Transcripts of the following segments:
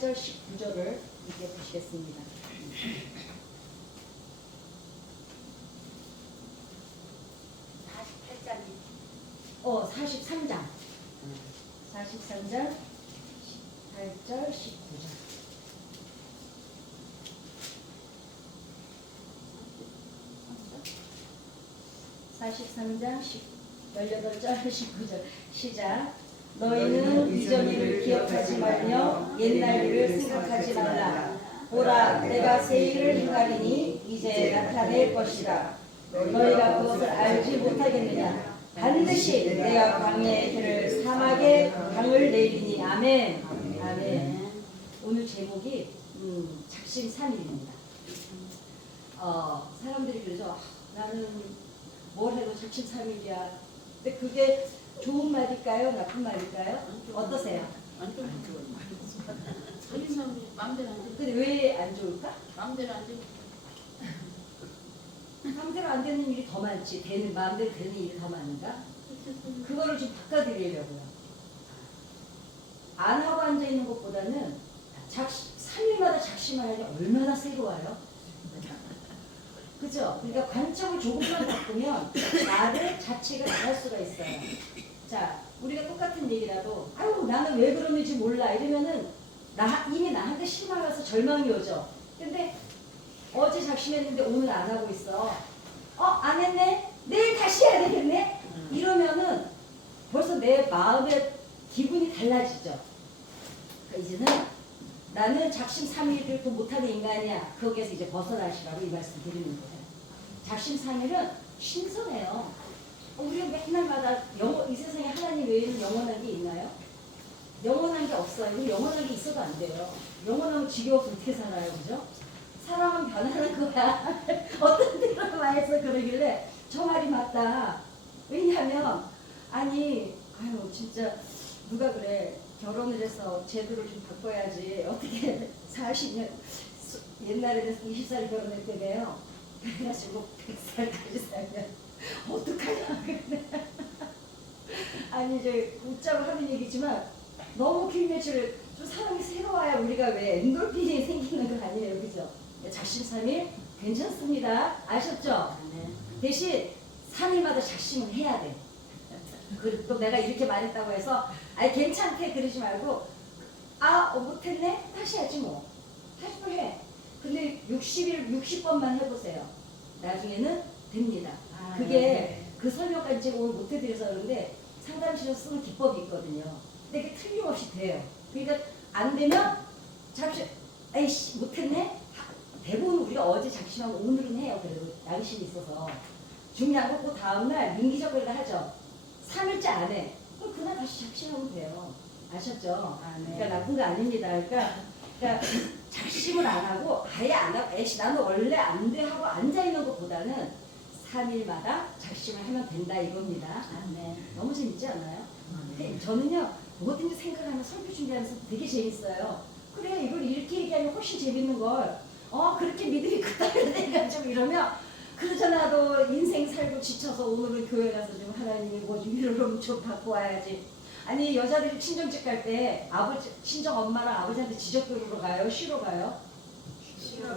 8절 19절을 이렇게 보시겠습니다. 43장 43장 8절 19절 43장 18절 19절 시작. 너희는 이전 일을 기억하지 말며 옛날 일을 생각하지 말라. 보라, 내가 새 일을 행하리니 이제 나타낼 것이라. 너희가 그것을 알지 못하겠느냐. 반드시 내가 광야의 길을 사막에 강을 내리니. 아멘. 아멘. 오늘 제목이 작심삼일입니다. 사람들이 그래서 나는 뭘 해도 작심삼일이야. 근데 그게 좋은 말일까요? 나쁜 말일까요? 어떠세요? 안 좋은 말. 작심삼일 마음대로 안 돼. 근데 왜 안 좋을까? 마음대로 안 돼. 마음대로 안 되는 일이 더 많지. 마음대로 되는 일이 더 많은가? 그거를 좀 바꿔드리려고요. 안 하고 앉아 있는 것보다는 3일마다 작심을 하니 얼마나 새로워요? 그죠? 그러니까 관점을 조금만 바꾸면 나를 자체가 나갈 수가 있어요. 자, 우리가 똑같은 얘기라도 아유 나는 왜 그러는지 몰라 이러면은 이미 나한테 실망해서 절망이 오죠. 근데 어제 작심했는데 오늘 안 하고 있어. 안 했네? 내일 다시 해야 되겠네? 이러면은 벌써 내 마음의 기분이 달라지죠. 그러니까 이제는 나는 작심삼일을 또 못하는 인간이야. 거기에서 이제 벗어나시라고 이 말씀 드리는 거예요. 작심삼일은 신선해요. 우리가 맨날마다 이 세상에 하나님 외에는 영원한 게 있나요? 영원한 게 없어요. 영원한 게 있어도 안 돼요. 영원하면 지겨워서 어떻게 살아요, 그죠? 사람은 변하는 거야. 어떤 데로 와서 그러길래 저 말이 맞다. 왜냐하면 아유 진짜 누가 그래 결혼을 해서 제도를 좀 바꿔야지 어떻게 40년 옛날에는 20살 결혼했대요. 그래가지고 100살까지 살면 어떡하냐 그래. 아니 이제 웃자고 하는 얘기지만 너무 긴 매출을 좀 사람이 새로워야 우리가 왜 엔돌핀이 생기는 거 아니에요, 그죠? 작심삼일 괜찮습니다. 아셨죠? 네. 대신 3일마다 작심을 해야 돼. 그리고 또 내가 이렇게 말했다고 해서 아니 괜찮대 그러지 말고 못했네? 다시 하지 뭐. 다시 또 해. 근데 60번만 해보세요. 나중에는 됩니다. 그게 네. 그 설명까지 제가 오늘 못 해드려서 그런데 상담실에서 쓰는 기법이 있거든요. 근데 그게 틀림없이 돼요. 그러니까 안 되면 에이씨 못했네? 대부분 우리가 어제 작심하고 오늘은 해요. 그래도 양심이 있어서. 중요한 건 그 다음날 민기적거리다 하죠. 3일째 안 해. 그럼 그날 다시 작심하면 돼요. 아셨죠? 네. 그러니까 나쁜 거 아닙니다. 그러니까 작심을 안 하고 아예 안 하고 에이씨 나는 원래 안 돼 하고 앉아있는 것보다는 3일마다 작심을 하면 된다 이겁니다. 네. 너무 재밌지 않아요? 네. 저는요 뭐든지 생각하면 설교 준비하면서 되게 재밌어요. 그래 이걸 이렇게 얘기하면 훨씬 재밌는 걸 그렇게 믿음이 크다는 애가 좀 이러면 그러잖아도 인생 살고 지쳐서 오늘은 교회 가서 좀 하나님이 뭐 위로를 좀 받고 와야지. 아니 여자들이 친정집 갈 때 친정 엄마랑 아버지한테 지적거리러 가요? 쉬러 가요? 싫어.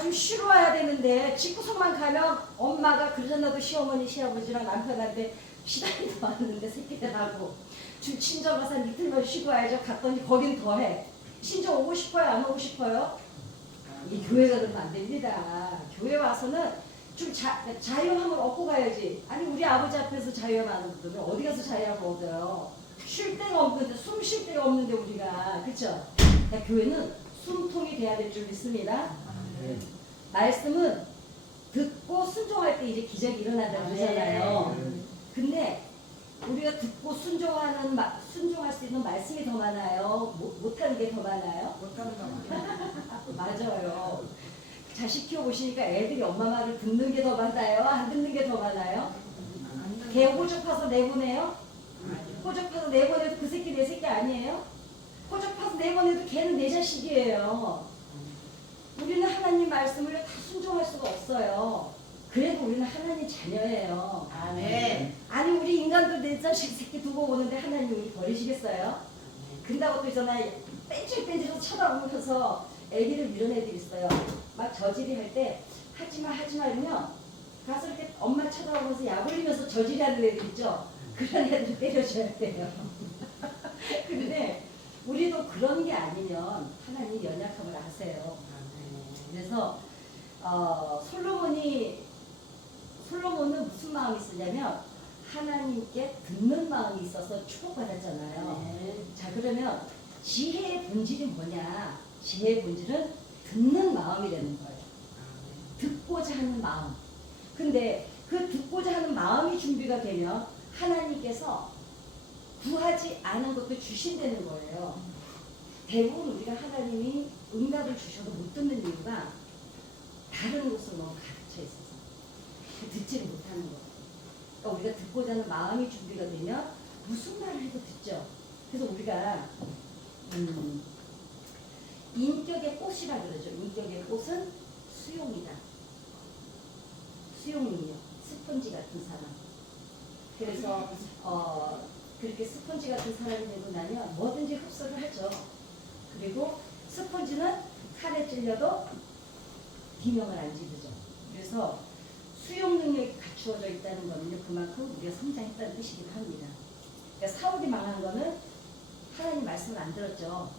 좀 쉬러 와야 되는데 집구석만 가면 엄마가 그러잖아도 시어머니 시아버지랑 남편한테 시달리도 왔는데 새끼들하고 좀 친정 가서 한 이틀만 쉬고 와야죠. 갔더니 거긴 더해. 친정 오고 싶어요? 안 오고 싶어요? 이 교회 가면 안 됩니다. 교회 와서는 좀 자유함을 얻고 가야지. 아니 우리 아버지 앞에서 자유함 안 얻으면 어디 가서 자유함을 얻어요. 쉴 데가 없는데 숨 쉴 데가 없는데 우리가 그쵸? 그러니까 교회는 숨통이 돼야 될 줄 믿습니다. 말씀은 듣고 순종할 때 이제 기적이 일어난다고 그러잖아요. 근데 우리가 듣고 순종할 수 있는 말씀이 더 많아요? 못하는 게 더 많아요? 못하는 거 맞아요. 자식 키워보시니까 애들이 엄마 말을 듣는 게 더 많아요? 안 듣는 게 더 많아요? 걔 호적파서 내보내요? 호적파서 내보내도 그 새끼 내 새끼 아니에요? 호적파서 내보내도 걔는 내 자식이에요. 우리는 하나님 말씀을 다 순종할 수가 없어요. 그래도 우리는 하나님 자녀예요. 네. 아니 우리 인간도 내 자식 새끼 두고 오는데 하나님 우리 버리시겠어요? 근다고 또 있잖아요. 뺀질뺀질해서 쳐다보면서 애기를 밀어낸 애들이 있어요. 막 저질이 할 때 하지마 하지마 이러면 가서 이렇게 엄마 쳐다보면서 약 올리면서 저질하는 애들 있죠. 그런 애들 때려줘야 돼요. 근데 우리도 그런 게 아니면 하나님 연약함을 아세요. 그래서 솔로몬은 무슨 마음이 있었냐면 하나님께 듣는 마음이 있어서 축복받았잖아요. 자, 그러면 지혜의 본질이 뭐냐? 지혜의 본질은 듣는 마음이라는 거예요. 듣고자 하는 마음. 근데 그 듣고자 하는 마음이 준비가 되면 하나님께서 구하지 않은 것도 주신다는 거예요. 대부분 우리가 하나님이 응답을 주셔도 못 듣는 이유가 다른 곳으로 너무 가득쳐 있어서 듣지를 못하는 거예요. 그러니까 우리가 듣고자 하는 마음이 준비가 되면 무슨 말을 해도 듣죠. 그래서 우리가 인격의 꽃이라 그러죠. 인격의 꽃은 수용이다. 수용이요. 스펀지 같은 사람. 그래서 그렇게 스펀지 같은 사람이 되고 나면 뭐든지 흡수를 하죠. 그리고 스펀지는 칼에 찔려도 비명을 안 지르죠. 그래서 수용 능력이 갖추어져 있다는 거는요, 그만큼 우리가 성장했다는 뜻이기도 합니다. 그러니까 사울이 망한 거는 하나님 말씀을 안 들었죠.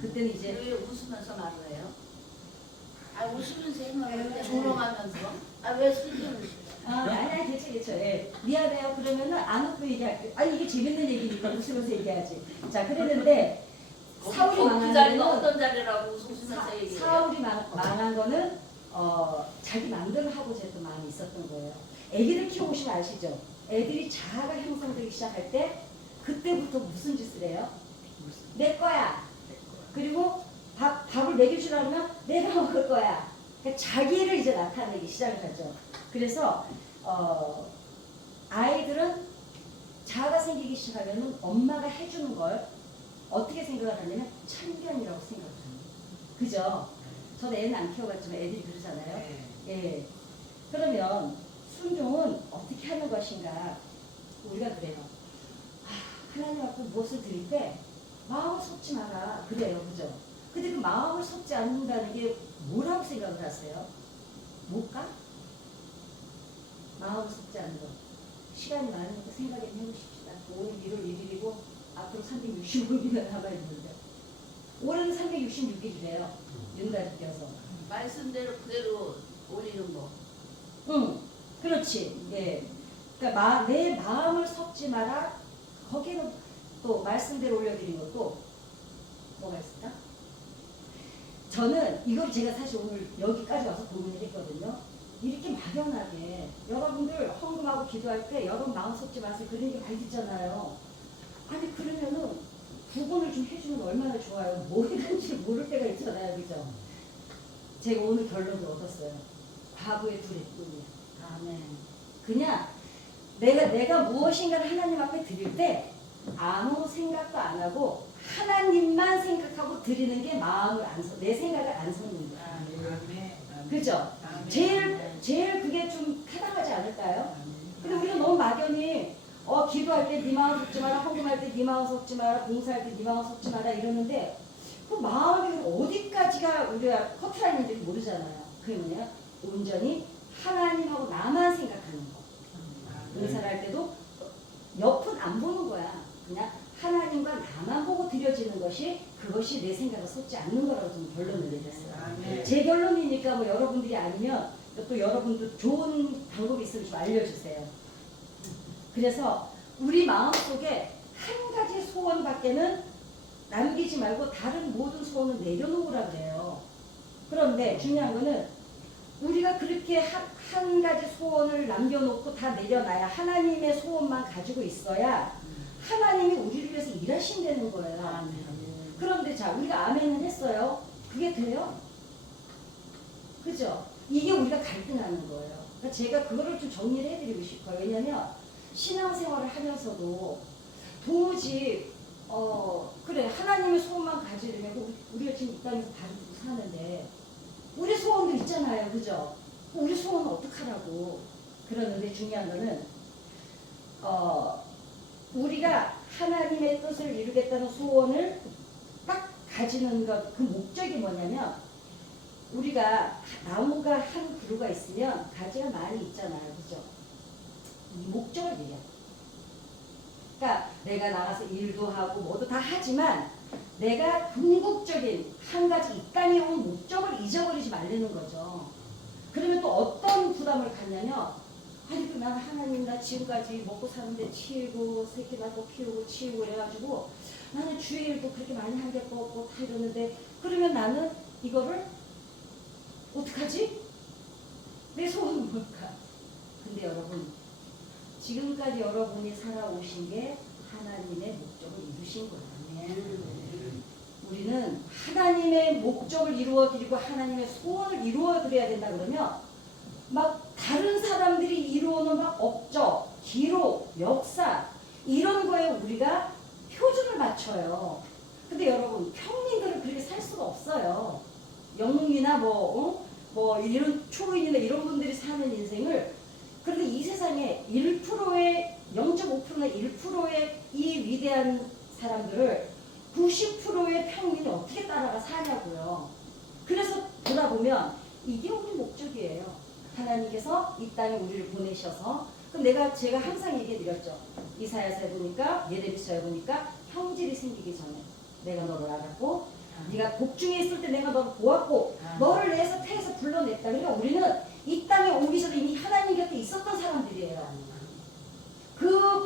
그때는 이제 왜 웃으면서 말을 해요? 웃으면서 해놓는데 조롱하면서? 왜 슬픔을 아니, 괜찮. 예. 미안해요. 그러면은 안 웃고 얘기할게요. 아니, 이게 재밌는 얘기니까 웃으면서 얘기하지. 자, 그랬는데 사울이 그 망한 자리가 거는 어떤 자리라고 웃으면서 얘기해요? 사울이 망한 거는 자기 마음대로 하고자 했던 마음이 있었던 거예요. 애기들 키워보시면 아시죠? 애들이 자아가 형성되기 시작할 때 그때부터 무슨 짓을 해요? 내 거야. 그리고 밥을 먹여주라 그러면 내가 먹을 거야. 그러니까 자기를 이제 나타내기 시작을 하죠. 그래서 아이들은 자아가 생기기 시작하면 엄마가 해주는 걸 어떻게 생각을 하냐면 참견이라고 생각을 합니다. 그죠? 저도 애는 안 키워봤지만 애들이 그러잖아요. 예. 그러면 순종은 어떻게 하는 것인가? 우리가 그래요. 하나님 앞에 무엇을 드릴 때 마음을 쏟지 마라. 그래요. 그죠? 근데 그 마음을 쏟지 않는다는 게 뭐라고 생각을 하세요? 뭘까? 마음을 쏟지 않는 것. 시간이 많으니까 생각 좀 해보십시다. 오늘 1월 1일이고 앞으로 365일이나 남아있는데 올해는 366일이래요. 윤달이 껴서. 말씀대로 그대로 올리는 거. 응, 그렇지. 예. 그러니까 내 마음을 섞지 마라. 거기는 또 말씀대로 올려드린 것도 뭐가 있을까? 저는 이걸 제가 사실 오늘 여기까지 와서 고민을 했거든요. 이렇게 막연하게 여러분들 헌금하고 기도할 때 여러분 마음 섞지 마세요. 그런 게 많이 듣잖아요. 아니 그러면은 구분을 좀 해주면 얼마나 좋아요. 뭐 했는지 모를 때가 있잖아요. 그죠? 제가 오늘 결론을 얻었어요. 과부의 둘의 뿐이야. 아멘. 그냥 내가 무엇인가를 하나님 앞에 드릴 때 아무 생각도 안 하고 하나님만 생각하고 드리는 게 마음을 내 생각을 안 섞는 거예요. 그죠? 제일 그게 좀 타당하지 않을까요? 근데 우리가 너무 막연히 기도할 때 네 마음 섞지 마라, 헌금할 때 네 마음 섞지 마라, 봉사할 때 네 마음 섞지 마라 이러는데 그 마음이 어디까지가 우리가 커트라인인지 모르잖아요. 그게 뭐냐? 온전히 하나님하고 나만 생각하는 거. 봉사를 할 때도 옆은 안 보는 거야. 그냥 하나님과 나만 보고 드려지는 것이 그것이 내 생각을 쏟지 않는 거라고 좀 결론을 내렸어요. 제 결론이니까 뭐 여러분들이 아니면 또 여러분도 좋은 방법이 있으면 좀 알려주세요. 그래서 우리 마음속에 한 가지 소원밖에는 남기지 말고 다른 모든 소원을 내려놓으라 그래요. 그런데 중요한 거는 우리가 그렇게 한 가지 소원을 남겨놓고 다 내려놔야 하나님의 소원만 가지고 있어야 하나님이 우리를 위해서 일하신다는 거예요. 그런데 자 우리가 아멘을 했어요. 그게 돼요? 그죠? 이게 우리가 갈등하는 거예요. 그러니까 제가 그거를 좀 정리를 해드리고 싶어요. 왜냐하면 신앙생활을 하면서도 도무지 그래 하나님의 소원만 가지려고 우리가 지금 이 땅에서 다른 데 사는데 우리 소원도 있잖아요. 그죠? 우리 소원은 어떡하라고. 그러는데 중요한 거는 우리가 하나님의 뜻을 이루겠다는 소원을 딱 가지는 것, 그 목적이 뭐냐면 우리가 나무가 한 그루가 있으면 가지가 많이 있잖아요. 그죠? 이 목적을 얘기해요. 그러니까 내가 나가서 일도 하고 뭐도 다 하지만 내가 궁극적인 한 가지 이 땅에 온 목적을 잊어버리지 말라는 거죠. 그러면 또 어떤 부담을 갖냐면 아니 그 나는 하나님 나 지금까지 먹고 사는데 치우고 새끼 낳고 키우고 치우고 그래가지고 나는 주의 일도 그렇게 많이 한 게 없고 다 이러는데 그러면 나는 이거를 어떡하지? 내 소원은 뭘까? 근데 여러분 지금까지 여러분이 살아오신 게 하나님의 목적을 이루신 거예요. 우리는 하나님의 목적을 이루어 드리고 하나님의 소원을 이루어 드려야 된다 그러면 막 다른 사람들이 이루어놓은 막 업적, 기록, 역사 이런 거에 우리가 표준을 맞춰요. 근데 여러분 평민들은 그렇게 살 수가 없어요. 영웅이나 뭐 이런 초인이나 이런 분들이 사는 인생을 그런데 이 세상에 1%의 0.5%나 1%의 이 위대한 사람들을 90%의 평민이 어떻게 따라가 사냐고요. 그래서 돌아보면 이게 우리 목적이에요. 하나님께서 이 땅에 우리를 보내셔서 그럼 제가 항상 얘기해 드렸죠. 이사야서에 보니까 예레미야서에 보니까 형질이 생기기 전에 내가 너를 알았고 네가 복중에 있을 때 내가 너를 보았고 너를 내서 태에서 불러냈다. 그러니까 우리는 이 땅에 오기 전에 이미 하나님 곁에 있었던 사람들이에요.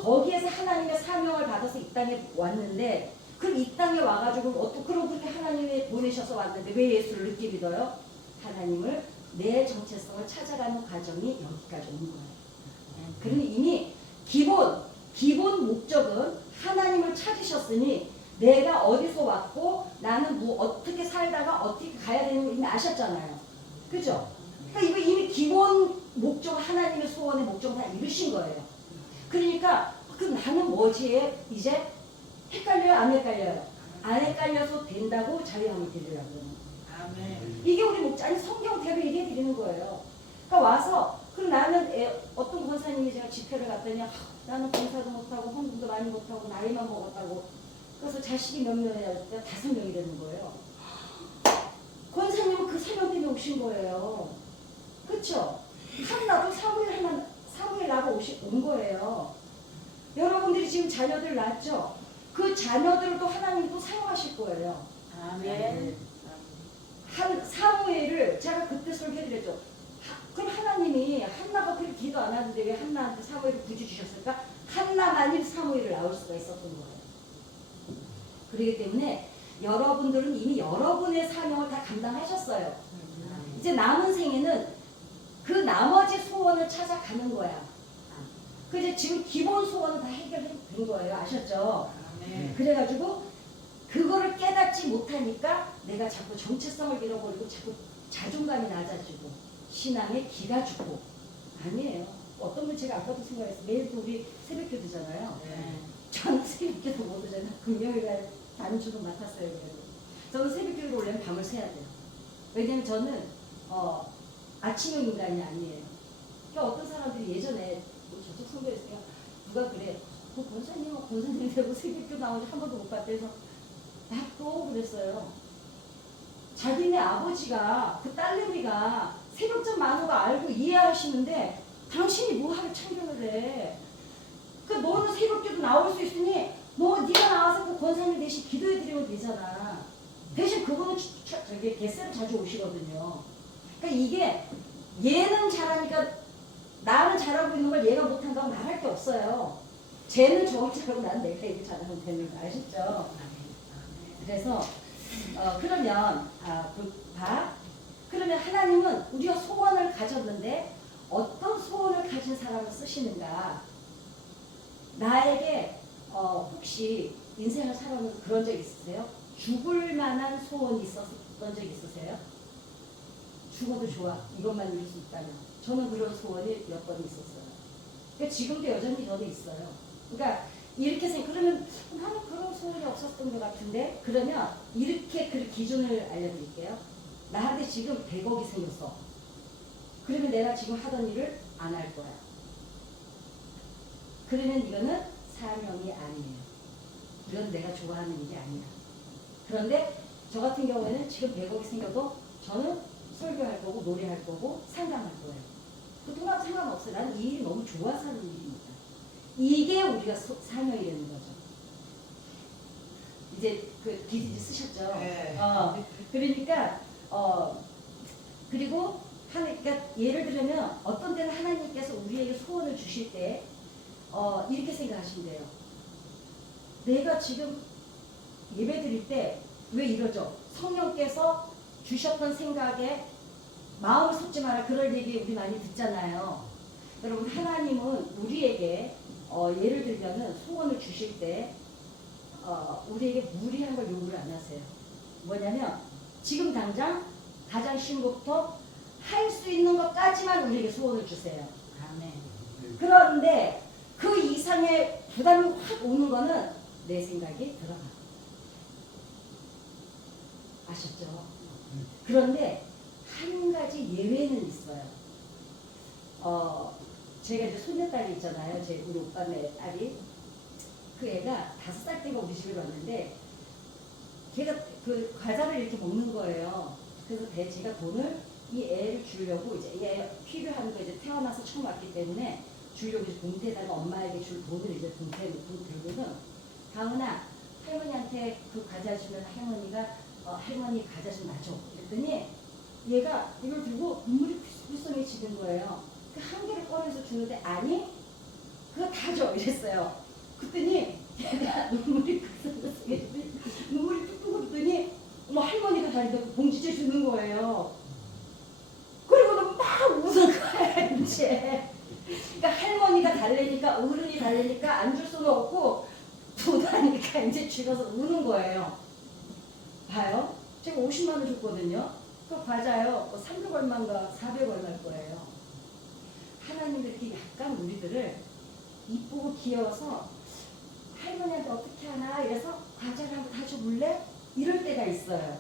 거기에서 하나님의 사명을 받아서 이 땅에 왔는데 그럼 이 땅에 와가지고 그럼 그렇게 하나님이 보내셔서 왔는데 왜 예수를 늦게 믿어요? 하나님을 내 정체성을 찾아가는 과정이 여기까지 온 거예요. 그러니 이미 기본 목적은 하나님을 찾으셨으니 내가 어디서 왔고 나는 어떻게 살다가 어떻게 가야 되는 걸 이미 아셨잖아요. 그죠? 그러니까 이거 이미 기본 목적 하나님의 소원의 목적을 다 이루신 거예요. 그러니까 나는 뭐지? 이제 헷갈려요? 안 헷갈려요? 안 헷갈려서 된다고 자유함을 드리려고 그러는 거예요. 이게 우리 목적 아니 성경대로 얘기해 드리는 거예요. 그러니까 와서 그럼 나는 어떤 권사님이 제가 집회를 갔더니 나는 권사도 못하고 헌금도 많이 못하고 나이만 먹었다고 그래서 자식이 몇 명이냐 5명이 되는 거예요. 권사님은 그 사명 때문에 오신 거예요. 그렇죠? 한나도 사무엘 나고 온 거예요. 여러분들이 지금 자녀들 낳았죠? 그 자녀들을 또 하나님이 또 사용하실 거예요. 아멘. 사무엘을 제가 그때 설계드렸죠. 그럼 하나님이 한나가 그렇게 기도 안 하는데 왜 한나한테 사무엘을 굳이 주셨을까? 한나만이 사무엘을 낳을 수가 있었던 거예요. 그렇기 때문에 여러분들은 이미 여러분의 사명을 다 감당하셨어요. 이제 남은 생에는 그 나머지 소원을 찾아가는 거야. 이제 지금 기본 소원은 다 해결된 거예요. 아셨죠? 그래가지고 그거를 깨닫지 못하니까 내가 자꾸 정체성을 잃어버리고 자꾸 자존감이 낮아지고 신앙의 기가 죽고 아니에요. 어떤 분 제가 아까도 생각했어요. 매일 또 우리 새벽기도잖아요. 저는 새벽기도 못 오잖아요. 금요일날 단주도 맡았어요. 저는 새벽기도를 올려면 밤을 새야 돼요. 왜냐면 저는 아침형 인간이 아니에요. 그러니까 어떤 사람들이 예전에 저쪽 선교했으니까 누가 그래 그 권사님 되고 새벽기도 나오지 한 번도 못 봤대. 그래서 또 그랬어요. 자기네 아버지가 그 딸내미가 새벽전 만호가 알고 이해하시는데 당신이 뭐하러 참견을 해. 그러니까 너는 새벽기도 나올 수 있으니 네가 나와서 그 권사님 대신 기도해드리면 되잖아. 대신 그분은 저기 게스트를 자주 오시거든요. 그러니까 이게 얘는 잘하니까 나는 잘하고 있는 걸 얘가 못한다고 말할 게 없어요. 쟤는 저걸 잘하고 나는 내가 이거 잘하면 되는 거 아시죠? 그래서 그러면 그러면 하나님은 우리가 소원을 가졌는데 어떤 소원을 가진 사람을 쓰시는가? 나에게 혹시 인생을 살아오는 그런 적 있으세요? 죽을 만한 소원이 있었던 적 있으세요? 죽어도 좋아. 이것만 이룰 수 있다면. 저는 그런 소원이 몇 번 있었어요. 그러니까 지금도 여전히 저도 있어요. 그러니까 이렇게 그러면 나는 그런 소원이 없었던 것 같은데 그러면 이렇게 그 기준을 알려드릴게요. 나한테 지금 100억이 생겼어. 그러면 내가 지금 하던 일을 안 할 거야. 그러면 이거는 사명이 아니에요. 이건 내가 좋아하는 일이 아니야. 그런데 저 같은 경우에는 지금 100억이 생겨도 저는 설교할 거고 노래할 거고 상담할 거예요. 그 돈하고 상관없어요. 나는 이 일이 너무 좋아서 하는 일입니다. 이게 우리가 사명이라는 거죠. 이제 그 기지 쓰셨죠? 네. 그러니까 그리고 그러니까 예를 들면 어떤 때는 하나님께서 우리에게 소원을 주실 때 이렇게 생각하시면 돼요. 내가 지금 예배 드릴 때 왜 이러죠? 성령께서 주셨던 생각에 마음을 쏟지 마라. 그럴 얘기 우리 많이 듣잖아요. 여러분 하나님은 우리에게 예를 들면 소원을 주실 때 우리에게 무리한 걸 요구를 안 하세요. 뭐냐면 지금 당장 가장 쉬운 것부터 할 수 있는 것까지만 우리에게 소원을 주세요. 아멘. 그런데 그 이상의 부담이 확 오는 거는 내 생각이 들어가. 아셨죠? 그런데 한 가지 예외는 있어요. 제가 이제 손녀딸이 있잖아요. 우리 오빠네 딸이. 그 애가 5살 때가 우리 집에 왔는데 걔가 그 과자를 이렇게 먹는 거예요. 그래서 제가 돈을 이 애를 주려고 이제 얘 필요한 거 이제 태어나서 처음 왔기 때문에 주려고 이제 봉투에다가 엄마에게 줄 돈을 이제 봉투에 넣고 들고는 다은아 할머니한테 그 과자 주면 할머니가 할머니 과자 좀 놔줘. 그랬더니 얘가 이걸 들고 눈물이 불쌍해지는 거예요. 그 한 개를 꺼내서 주는데 아니 그거 다 줘 이랬어요. 그랬더니 얘가 눈물이 불쌍해지더니 눈물이 뚝뚝 흐르더니 할머니가 다니다가 봉지째 주는 거예요. 그리고는 막 우는 거야 이제. 그러니까 할머니가 달래니까 어른이 달래니까 안 줄 수는 없고 부다니까 이제 죽어서 우는 거예요. 봐요. 제가 50만 원 줬거든요. 그 과자요. 300 얼마인가 400 얼마일 거예요. 하나님도 이렇게 약간 우리들을 이쁘고 귀여워서 할머니한테 어떻게 하나 이래서 과자를 한번 다 줘볼래? 이럴 때가 있어요.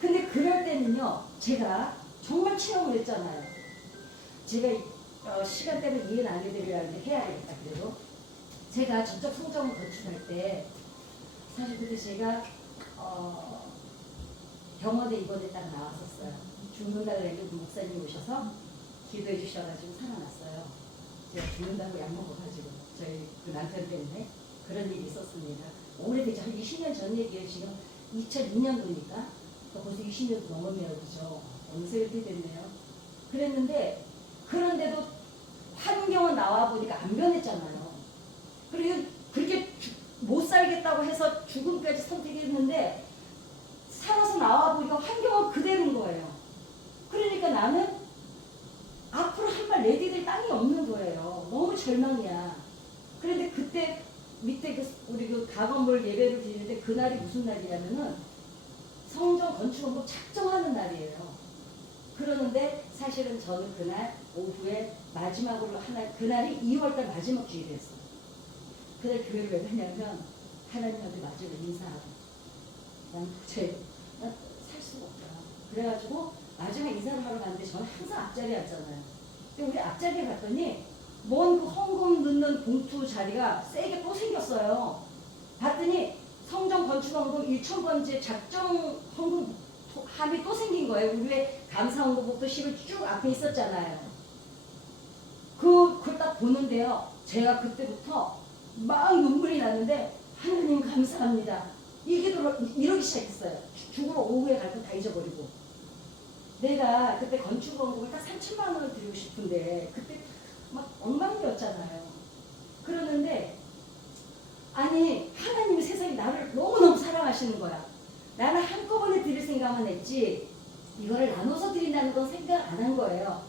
근데 그럴 때는요. 제가 정말 체험을 했잖아요. 제가 시간 때문에 이해는 안 해드리려고 해야 되겠다. 그래도 제가 전적 성정을 건축할 때 사실 그때 제가 병원에 입원에 딱 나왔었어요. 죽는다고 했는데 목사님이 오셔서 기도해 주셔가지고 살아났어요. 제가 죽는다고 약 먹어가지고 저희 그 남편 때문에 그런 일이 있었습니다. 오래되죠. 한 20년 전 얘기예요. 지금 2002년도니까 벌써 20년 넘었네요. 그죠? 어느새 이렇게 됐네요. 그랬는데 그런데도 환경은 나와 보니까 안 변했잖아요. 그리고 그렇게 못 살겠다고 해서 죽음까지 선택했는데 살아서 나와 보니까 환경은 그대로인 거예요. 그러니까 나는 앞으로 한 발 내디딜 땅이 없는 거예요. 너무 절망이야. 그런데 그때 밑에 우리 그 가건물 예배를 드리는데 그날이 무슨 날이냐면은 성전 건축원금 작정하는 날이에요. 그러는데 사실은 저는 그날 오후에 마지막으로 그날이 2월달 마지막 주일이었어요. 그날 교회를 왜 가냐면 하나님한테 마지막에 인사하고 난 도저히 살 수가 없다. 그래가지고 마지막에 인사를 하러 갔는데 저는 항상 앞자리에 앉잖아요. 근데 우리 앞자리에 갔더니 먼 그 헌금 넣는 봉투 자리가 세게 또 생겼어요. 봤더니 성전 건축원금 1,000번째 작정 헌금 함이 또 생긴 거예요. 우리 왜 감사헌금부터 10을 쭉 앞에 있었잖아요. 그걸 딱 보는데요. 제가 그때부터 막 눈물이 났는데 하나님 감사합니다. 이러기 시작했어요. 죽으러 오후에 갈 거 다 잊어버리고. 내가 그때 건축원금을 딱 3천만 원을 드리고 싶은데 그때 막 엉망이었잖아요. 그러는데 아니 하나님이 세상에 나를 너무너무 사랑하시는 거야. 나는 한꺼번에 드릴 생각만 했지 이거를 나눠서 드린다는 건 생각 안 한 거예요.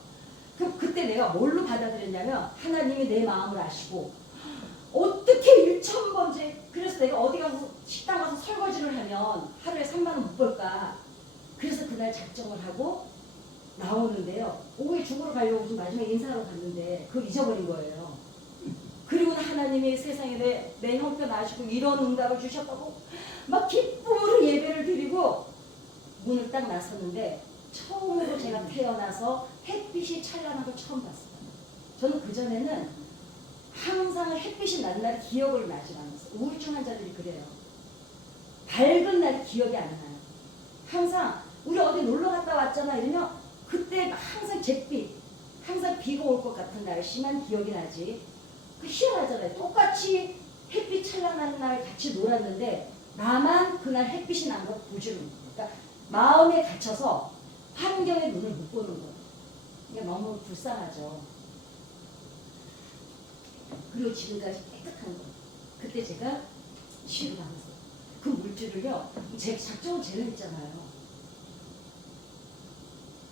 그때 내가 뭘로 받아들였냐면 하나님이 내 마음을 아시고 어떻게 1,000번째 그래서 내가 어디 가서 식당 가서 설거지를 하면 하루에 3만 원 못 벌까. 그래서 그날 작정을 하고 나오는데요. 오후에 죽으러 가려고 좀 마지막에 인사하러 갔는데 그걸 잊어버린 거예요. 그리고는 하나님이 세상에 내 형편 아시고 이런 응답을 주셨다고 막 기쁨으로 예배를 드리고 문을 딱 나섰는데 처음으로 제가 태어나서 햇빛이 찬란한 걸 처음 봤어요. 저는 그전에는 항상 햇빛이 나는 날 기억을 나지 않았어요. 우울증 환자들이 그래요. 밝은 날 기억이 안 나요. 우리 어디 놀러 갔다 왔잖아 이러면 그때 항상 잿빛, 항상 비가 올 것 같은 날씨만 기억이 나지. 그 희한하잖아요. 똑같이 햇빛 찬란한 날 같이 놀았는데 나만 그날 햇빛이 난 걸 보지를 못해요. 그러니까 마음에 갇혀서 환경에 눈을 못 보는 거예요. 그러니까 너무 불쌍하죠. 그리고 지금까지 깨끗한 거. 그때 제가 쉬를 받았어요. 그 물질을요, 제 작정을 제가 했잖아요.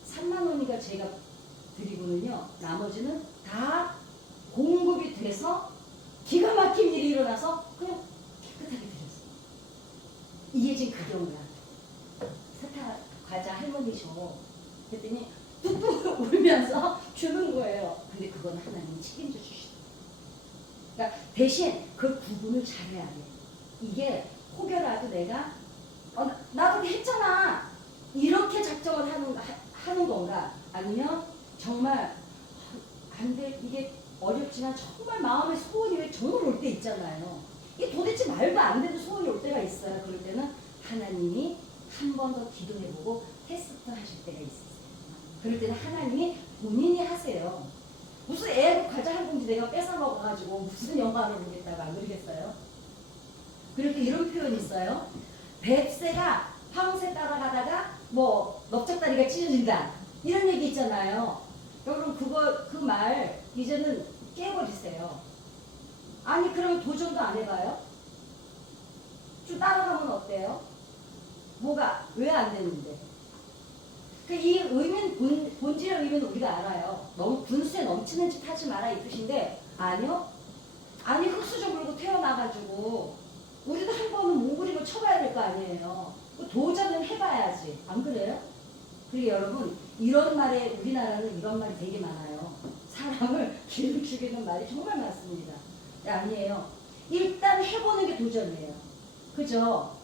3만 원이가 제가 드리고는요, 나머지는 다 공급이 돼서 기가 막힌 일이 일어나서 그냥 깨끗하게 드렸어요. 이게 지금 그 경우야. 사타 과자 할머니셔. 그랬더니 뚝뚝 울면서 주는 거예요. 근데 그건 하나님이 책임져 주시죠. 그러니까 대신 그 구분을 잘해야 돼. 이게 혹여라도 내가 나도 했잖아 이렇게 작정을 하는 건가, 아니면 정말 안 돼, 이게 어렵지만 정말 마음에 소원이 왜 정말 올 때 있잖아요. 이게 도대체 말도 안 되는 소원이 올 때가 있어요. 그럴 때는 하나님이 한 번 더 기도해보고 테스트 하실 때가 있어요. 그럴 때는 하나님이 본인이 하세요. 무슨 애 과자 한 봉지 내가 뺏어 먹어가지고 무슨 영광을 보겠다고 안 그러겠어요? 그리고 이런 표현이 있어요. 뱁새가 황새 따라가다가 뭐 넓적다리가 찢어진다 이런 얘기 있잖아요. 여러분 그 말 이제는 깨버리세요. 아니 그러면 도전도 안 해봐요? 좀 따라가면 어때요? 뭐가 왜 안 되는데? 이 의미는 본질의 의미는 우리가 알아요. 너무 분수에 넘치는 짓 하지 마라 이 뜻인데, 아니요. 아니 흙수저 물고 태어나가지고 우리도 한 번은 몽골임을 쳐봐야 될 거 아니에요. 도전은 해봐야지. 안 그래요? 그리고 여러분 이런 말에 우리나라는 이런 말이 되게 많아요. 사람을 길을 죽이는 말이 정말 많습니다. 아니에요. 일단 해보는 게 도전이에요. 그죠?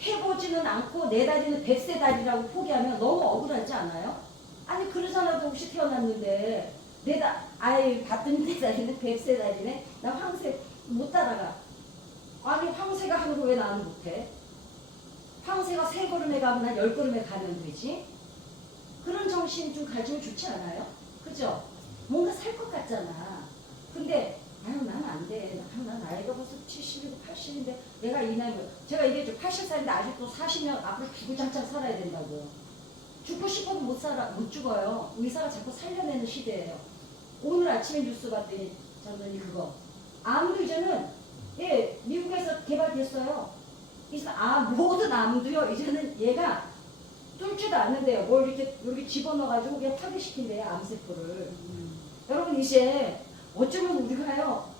해보지는 않고 내 다리는 뱁새 다리라고 포기하면 너무 억울하지 않아요? 아니 그러잖아도 혹시 태어났는데 아이 봤더니 내 다리는 뱁새 다리네. 나 황새 못 따라가. 아니 황새가 하는 거 왜 나는 못해? 황새가 3걸음에 가면 난 10걸음에 가면 되지. 그런 정신 좀 가지면 좋지 않아요? 그죠? 뭔가 살 것 같잖아. 근데 아유 난 안 돼. 난 나이가 벌써 70이고 80인데 내가 이 나이, 제가 얘기했죠. 80살인데 아직도 40년 앞으로 주구장창 살아야 된다고요. 죽고 싶어도 못 죽어요. 의사가 자꾸 살려내는 시대예요. 오늘 아침에 뉴스 봤더니 저는 그거 암도 이제는 미국에서 개발됐어요. 그래서 모든 암도요 이제는 얘가 뚫지도 않는데요. 뭘 이렇게 집어넣어가지고 그냥 파괴시킨대요, 암세포를. 여러분 이제 어쩌면 우리가요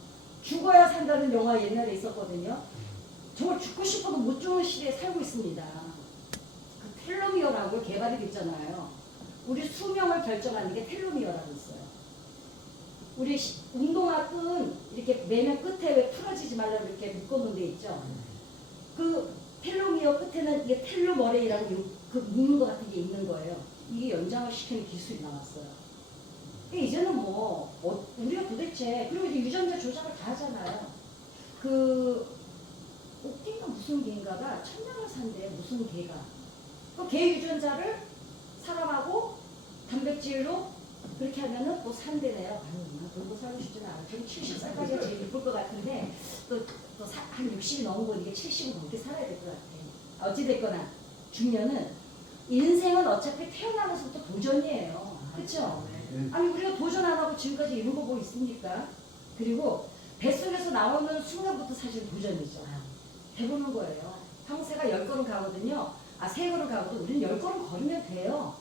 죽어야 산다는 영화 옛날에 있었거든요. 정말 죽고 싶어도 못 죽는 시대에 살고 있습니다. 그 텔로미어라고 개발이 됐잖아요. 우리 수명을 결정하는 게 텔로미어라고 있어요. 우리 운동화 끈 이렇게 매면 끝에 왜 풀어지지 말라고 이렇게 묶어놓은 데 있죠. 그 텔로미어 끝에는 이게 텔로머레이라고 그 묶는 것 같은 게 있는 거예요. 이게 연장을 시키는 기술이 나왔어요. 이제는 우리가 도대체, 그리고 이제 유전자 조작을 다 하잖아요. 옥개인가 무슨 개인가가 1000년을 산대, 무슨 개가. 그 개 유전자를 사람하고 단백질로 그렇게 하면은 또 산대네요. 아유, 나 돌고 살고 싶지는 않아. 저는 70살까지가 제일 이쁠 것 같은데, 한 60이 넘은 건 이게 70은 넘게 살아야 될 것 같아. 어찌됐거나, 중년은, 인생은 어차피 태어나면서부터 도전이에요. 그쵸? 아니, 우리가 도전 안 하고 지금까지 이런 거 뭐 있습니까? 그리고 뱃속에서 나오는 순간부터 사실 도전이죠. 해보는 거예요. 황새가 10걸음 가거든요. 3걸음 가거든. 우리는 10걸음 걸으면 돼요.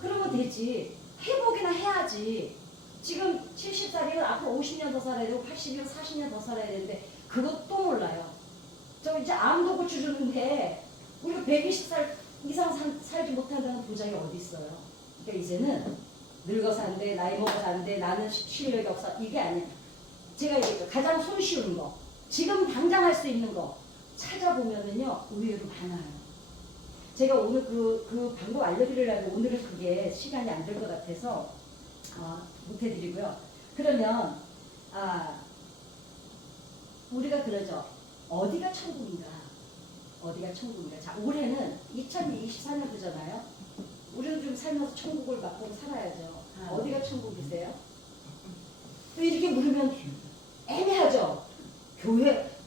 그러면 되지. 해보기나 해야지. 지금 70살이면 앞으로 50년 더 살아야 되고 80년, 40년 더 살아야 되는데 그것도 몰라요. 저 이제 암도 고쳐주는데 우리가 120살 이상 살지 못한다는 보장이 어디 있어요. 그러니까 이제는 늙어서 안 돼, 나이 먹어서 안 돼, 나는 실력이 없어. 이게 아니에요. 제가 얘기했죠. 가장 손쉬운 거, 지금 당장 할 수 있는 거 찾아보면은요 의외로 많아요. 제가 오늘 그 방법 알려드리려고 오늘은 그게 시간이 안 될 것 같아서 못 해드리고요. 그러면 우리가 그러죠. 어디가 천국인가? 어디가 천국인가? 자, 올해는 2024년도잖아요. 우리도 좀 살면서 천국을 맛보고 살아야죠. 어디가 천국이세요? 또 이렇게 물으면 애매하죠.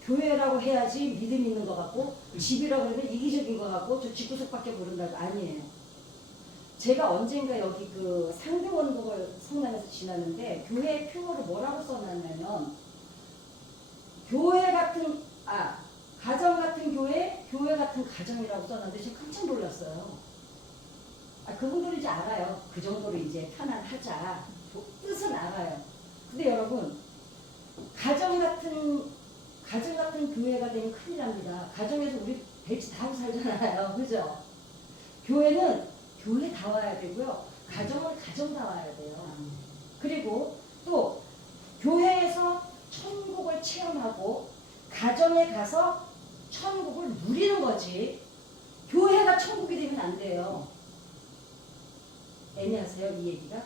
교회라고 해야지 믿음 있는 것 같고, 집이라고 하면 이기적인 것 같고, 저 집구석밖에 모른다고. 아니에요. 제가 언젠가 여기 그 상대원동을 성남에서 지났는데, 교회 표어를 뭐라고 써놨냐면, 가정 같은 교회, 교회 같은 가정이라고 써놨는데, 제가 깜짝 놀랐어요. 그분들은 이제 알아요. 그 정도로 이제 편안하자. 뜻은 알아요. 근데 여러분, 가정 같은 교회가 되면 큰일 납니다. 가정에서 우리 벨트 다 하고 살잖아요. 그죠? 교회는 교회 다 와야 되고요. 가정은 가정 다 와야 돼요. 그리고 또 교회에서 천국을 체험하고 가정에 가서 천국을 누리는 거지. 교회가 천국이 되면 안 돼요. 애매하세요, 이 얘기가?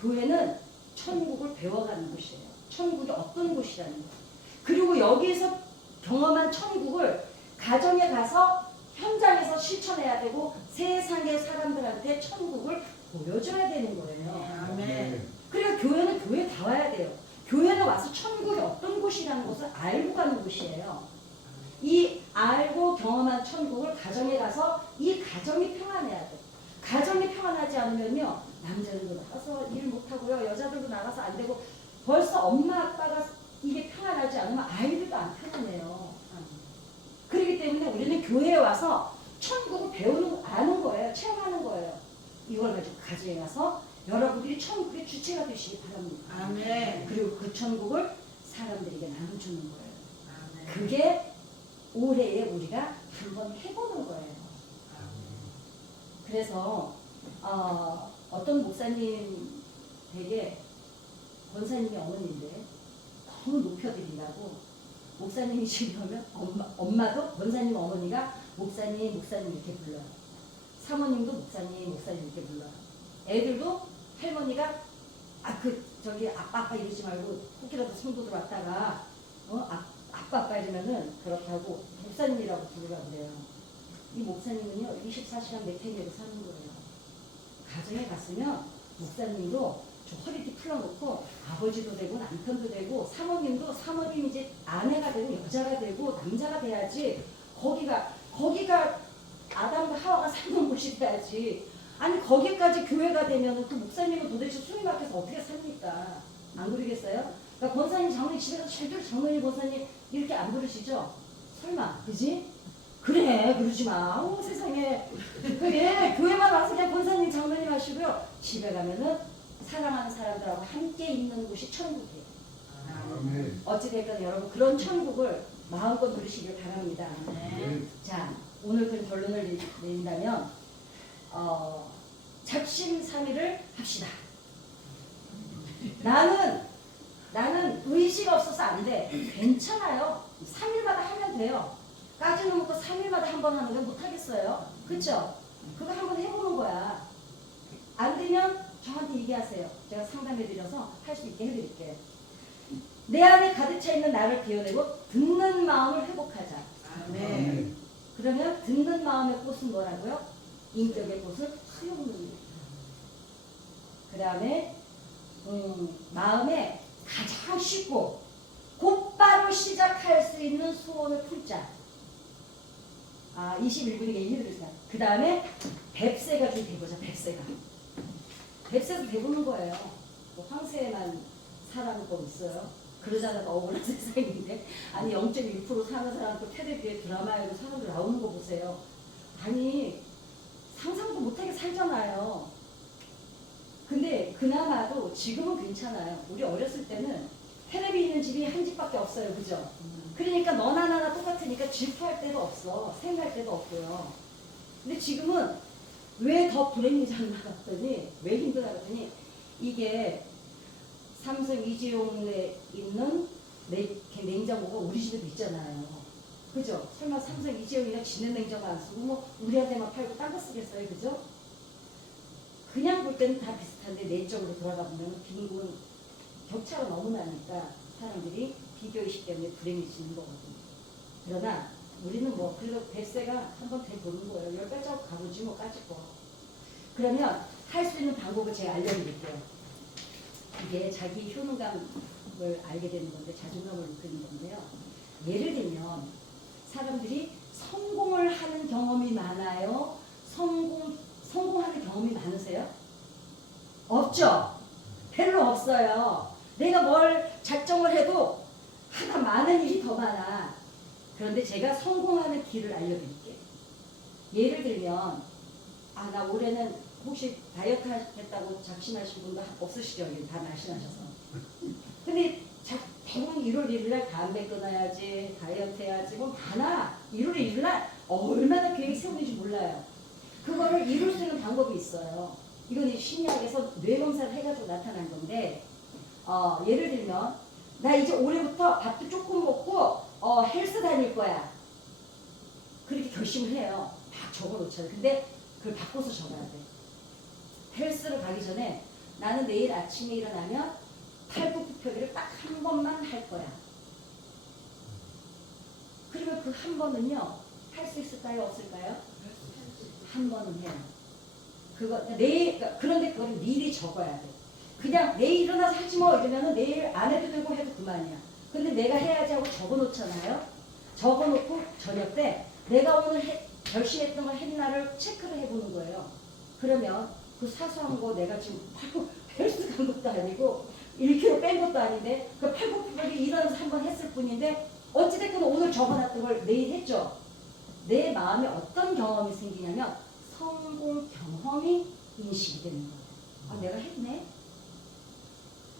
교회는 천국을 배워가는 곳이에요. 천국이 어떤 곳이라는 거예요. 그리고 여기서 경험한 천국을 가정에 가서 현장에서 실천해야 되고 세상의 사람들한테 천국을 보여줘야 되는 거예요. 아멘. 그리고 교회는 교회 다 와야 돼요. 교회는 와서 천국이 어떤 곳이라는 것을 알고 가는 곳이에요. 이 알고 경험한 천국을 가정에 가서 이 가정이 평안해야 돼요. 가정이 평안하지 않으면요, 남자들도 나가서 일 못하고요, 여자들도 나가서 안 되고, 벌써 엄마 아빠가 이게 평안하지 않으면 아이들도 안 편안해요. 그렇기 때문에 우리는 교회에 와서 천국을 아는 거예요. 체험하는 거예요. 이걸 가지고 가정에 가서 여러분들이 천국의 주체가 되시기 바랍니다. 아멘. 그리고 그 천국을 사람들에게 나눠주는 거예요. 아멘. 그게 올해에 우리가 한번 해보는 거예요. 그래서 어떤 목사님 댁에 권사님이 어머니인데 너무 높여드린다고 목사님이 지금 오면 엄마도 권사님 어머니가 목사님 이렇게 불러요. 사모님도 목사님 이렇게 불러요. 애들도 할머니가 아빠 이러지 말고 혹이라도 성도들 왔다가 아빠 이러면은 그렇다고 목사님이라고 부르라고 그래요. 이 목사님은요 24시간 내팽개로 사는 거예요. 가정에 갔으면 목사님도 저 허리띠 풀어놓고 아버지도 되고 남편도 되고 사모님 이제 아내가 되고 여자가 되고 남자가 돼야지. 거기가 아담과 하와가 살던 곳이 돼야지. 아니 거기까지 교회가 되면 그 목사님은 도대체 숨이 막혀서 어떻게 삽니까? 안 그러겠어요? 그러니까 권사님 장로님 집에 가서 절대로 장로님 권사님 이렇게 안 부르시죠? 설마 그지? 그래 그러지 마. 세상에. 그래 교회만 와서 그냥 권사님 장로님 하시고요. 집에 가면은 사랑하는 사람들하고 함께 있는 곳이 천국이에요. 아멘. 어찌됐든 여러분 그런 천국을 마음껏 누리시길 바랍니다. 자 오늘 그 결론을 내린다면 작심삼일을 합시다. 나는 의지가 없어서 안 돼. 괜찮아요. 3일마다 하면 돼요. 까지는 먹고 3일마다 한 번 하는 건 못하겠어요. 그쵸? 그거 한번 해보는 거야. 안 되면 저한테 얘기하세요. 제가 상담해드려서 할 수 있게 해드릴게요. 내 안에 가득 차 있는 나를 비워내고 듣는 마음을 회복하자. 아멘. 그러면 듣는 마음의 꽃은 뭐라고요? 인격의 꽃은 수용능력. 그 다음에 마음에 가장 쉽고 곧바로 시작할 수 있는 소원을 풀자. 21분이게 이해드리세요. 그 다음에 뱁새가 좀 돼보자. 뱁새도 돼보는 거예요. 뭐 황새에만 사람이 꼭 있어요. 그러자마자 억울한 세상인데 아니 0.1% 사는 사람 또 텔레비에 드라마에도 사람들 나오는 거 보세요. 아니 상상도 못하게 살잖아요. 근데 그나마도 지금은 괜찮아요. 우리 어렸을 때는 텔레비 있는 집이 한 집밖에 없어요. 그죠? 그러니까 너나 나나 똑같으니까 질투할 때도 없어. 생각할 때도 없고요. 근데 지금은 왜 더 불행해졌나 봤더니 왜 힘드나 봤더니 이게 삼성 이재용에 있는 냉장고가 우리 집에도 있잖아요. 그죠? 설마 삼성 이재용이나 지네 냉장고 안 쓰고 뭐 우리한테만 팔고 딴 거 쓰겠어요. 그죠? 그냥 볼 때는 다 비슷한데 내적으로 돌아가 보면 빈곤 격차가 너무 나니까 사람들이 비교의식 때문에 불행해지는 거거든요. 그러나 우리는 뭐 그래도 뱃새가 한번 돼보는 거예요. 열 발자국 가보지 뭐 까짓 거. 그러면 할 수 있는 방법을 제가 알려드릴게요. 이게 자기 효능감을 알게 되는 건데 자존감을 느끼는 건데요. 예를 들면 사람들이 성공을 하는 경험이 많아요? 성공하는 경험이 많으세요? 없죠? 별로 없어요. 내가 뭘 작정을 해도 하다 많은 일이 더 많아. 그런데 제가 성공하는 길을 알려드릴게요. 예를 들면 나 올해는 혹시 다이어트 하겠다고 작심하신 분도 없으시죠? 다 날씬하셔서. 근데 대부분 1월 1일 날 담배 끊어야지, 다이어트 해야지, 뭐 많아. 1월 1일 날 얼마나 계획 세우는지 몰라요. 그거를 이룰 수 있는 방법이 있어요. 이건 이 심리학에서 뇌검사를 해가지고 나타난 건데, 예를 들면, 나 이제 올해부터 밥도 조금 먹고, 헬스 다닐 거야. 그렇게 결심을 해요. 막 적어 놓잖아요. 근데 그걸 바꿔서 적어야 돼. 헬스를 가기 전에 나는 내일 아침에 일어나면 팔굽혀펴기를 딱 한 번만 할 거야. 그러면 그 한 번은요, 할 수 있을까요? 없을까요? 한 번은 해요. 그런데 그걸 미리 적어야 돼. 그냥 내일 일어나서 하지 뭐 이러면은 내일 안 해도 되고 해도 그만이야. 근데 내가 해야지 하고 적어 놓잖아요. 적어 놓고 저녁 때 내가 오늘 결심했던 걸 했나를 체크를 해보는 거예요. 그러면 그 사소한 거 내가 지금 헬스 간 것도 아니고 1kg 뺀 것도 아닌데 그 팔굽혀펴기 일어나서 한 번 했을 뿐인데 어찌됐건 오늘 적어놨던 걸 내일 했죠. 내 마음에 어떤 경험이 생기냐면 성공 경험이 인식이 되는 거예요. 내가 했네.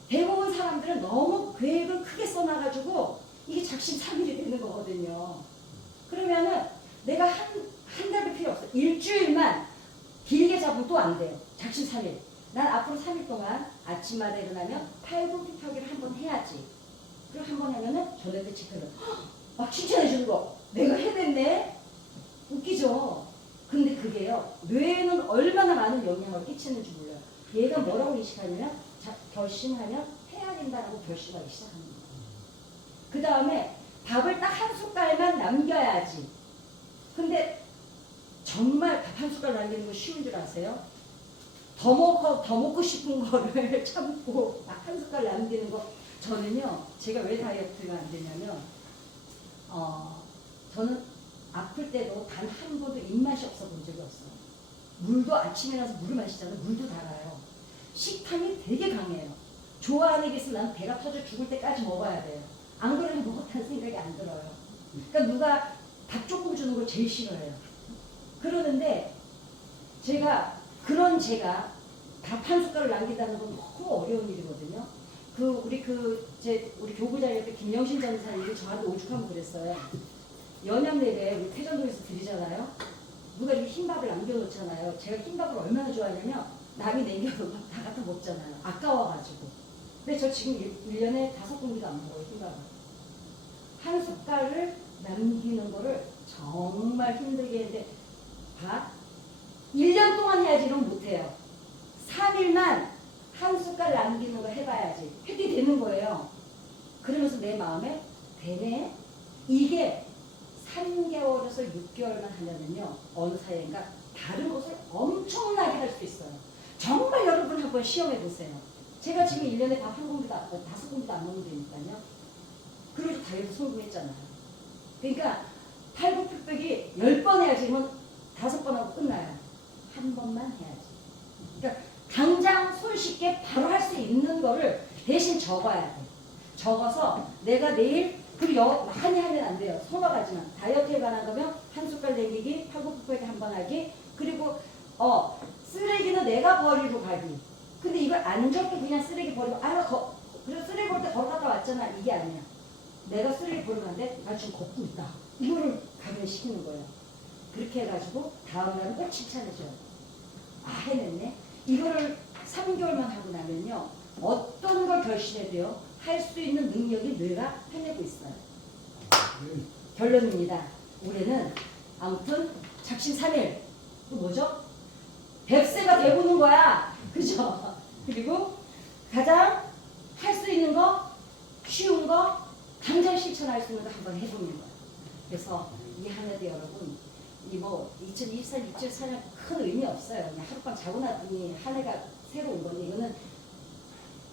대부분 사람들은 너무 계획을 크게 써놔가지고 이게 작심삼일이 되는 거거든요. 그러면은 내가 한 달도 필요 없어. 일주일만 길게 잡으면 또 안 돼요. 작심삼일. 난 앞으로 3일 동안 아침마다 일어나면 팔굽혀펴기를 한 번 해야지. 그리고 한 번 하면은 저녁에 체크를 막 칭찬해 주는 거. 내가 해냈네. 웃기죠. 근데 그게요. 뇌에는 얼마나 많은 영향을 끼치는지 몰라요. 얘가 뭐라고 인식하냐면 결심하면 해야 된다라고 결심하기 시작합니다. 그 다음에 밥을 딱 한 숟갈만 남겨야지. 근데 정말 밥 한 숟갈 남기는 거 쉬운 줄 아세요? 더 먹고 싶은 거를 참고 밥 한 숟갈 남기는 거. 저는요, 제가 왜 다이어트가 안 되냐면, 저는 아플 때도 단 한 번도 입맛이 없어 본 적이 없어요. 물도 아침에 나서 물을 마시잖아요. 물도 달아요. 식탐이 되게 강해요. 좋아하는 게 있으면 난 배가 터져 죽을 때까지 먹어야 돼요. 안 그러면 먹었다는 생각이 안 들어요. 그러니까 누가 밥 조금 주는 걸 제일 싫어해요. 그러는데 제가 밥 한 숟갈을 남긴다는 건 너무 어려운 일이거든요. 우리 교구장일 김영신 전사님이 저한테 오죽하면 그랬어요. 연양내에 우리 태전도에서 드리잖아요. 누가 이렇게 흰밥을 남겨놓잖아요. 제가 흰밥을 얼마나 좋아하냐면 남이 남겨도 다 갖다 먹잖아요. 아까워가지고. 근데 저 지금 1년에 5공기도 안 먹어요. 흰밥을. 한 숟갈을 남기는 거를 정말 힘들게 했는데 1년 동안 해야지 이러면 못해요. 3일만 한 숟갈 남기는 거 해봐야지. 했더니 되는 거예요. 그러면서 내 마음에 되네? 이게 3개월에서 6개월만 하려면요. 어느 사이인가 다른 것을 엄청나게 할 수 있어요. 정말 여러분 한번 시험해 보세요. 제가 지금 1년에 밥 5공기도 안 먹는다니까요. 그래도 다이어트 성공했잖아요. 그러니까 팔굽혀펴기 10번 해야지. 그러면 5번 하고 끝나요. 한 번만 해야지. 그러니까 당장 손쉽게 바로 할 수 있는 거를 대신 적어야 돼. 적어서 내가 내일 그리고 많이 하면 안 돼요. 서너 가지만. 다이어트에 관한 거면 한 숟갈 내기기, 팔굽혀펴기 한 번 하기, 그리고 쓰레기는 내가 버리러 가기. 근데 이걸 안 적고 그냥 쓰레기 버리고 그래서 쓰레기 버릴 때 걸어갔다 왔잖아. 이게 아니야. 내가 쓰레기 버리러 갔는데 나 지금 걷고 있다. 이거를 각인시키는 거예요. 그렇게 해가지고 다음날은 꼭 칭찬해줘요. 해냈네. 이거를 3개월만 하고 나면요. 어떤 걸 결심해도요. 할 수 있는 능력이 뇌가 해내고 있어요. 결론입니다. 올해는 아무튼 작심삼일. 또 뭐죠? 뱁새가 돼보는 거야. 그죠? 그리고 가장 할 수 있는 거, 쉬운 거, 당장 실천할 수 있는 거 한번 해보는 거예요. 그래서 이 한 해도 여러분 이 뭐 2024년, 2024년 큰 의미 없어요. 그냥 하룻밤 자고 나더니 한 해가 새로 온 건데 이거는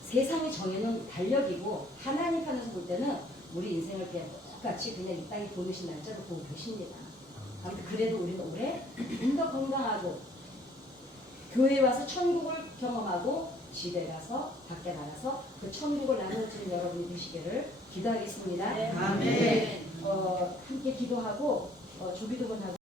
세상이 정해놓은 달력이고 하나님 편에서 볼 때는 우리 인생을 그냥 똑같이 그냥 이 땅에 보내신 날짜로 보고 계십니다. 아무튼 그래도 우리는 올해 좀 더 건강하고 교회에 와서 천국을 경험하고 집에 가서 밖에 나가서 그 천국을 나눠주는 여러분이 되시기를 기도하겠습니다. 네. 아멘. 함께 기도하고 조기도문 하고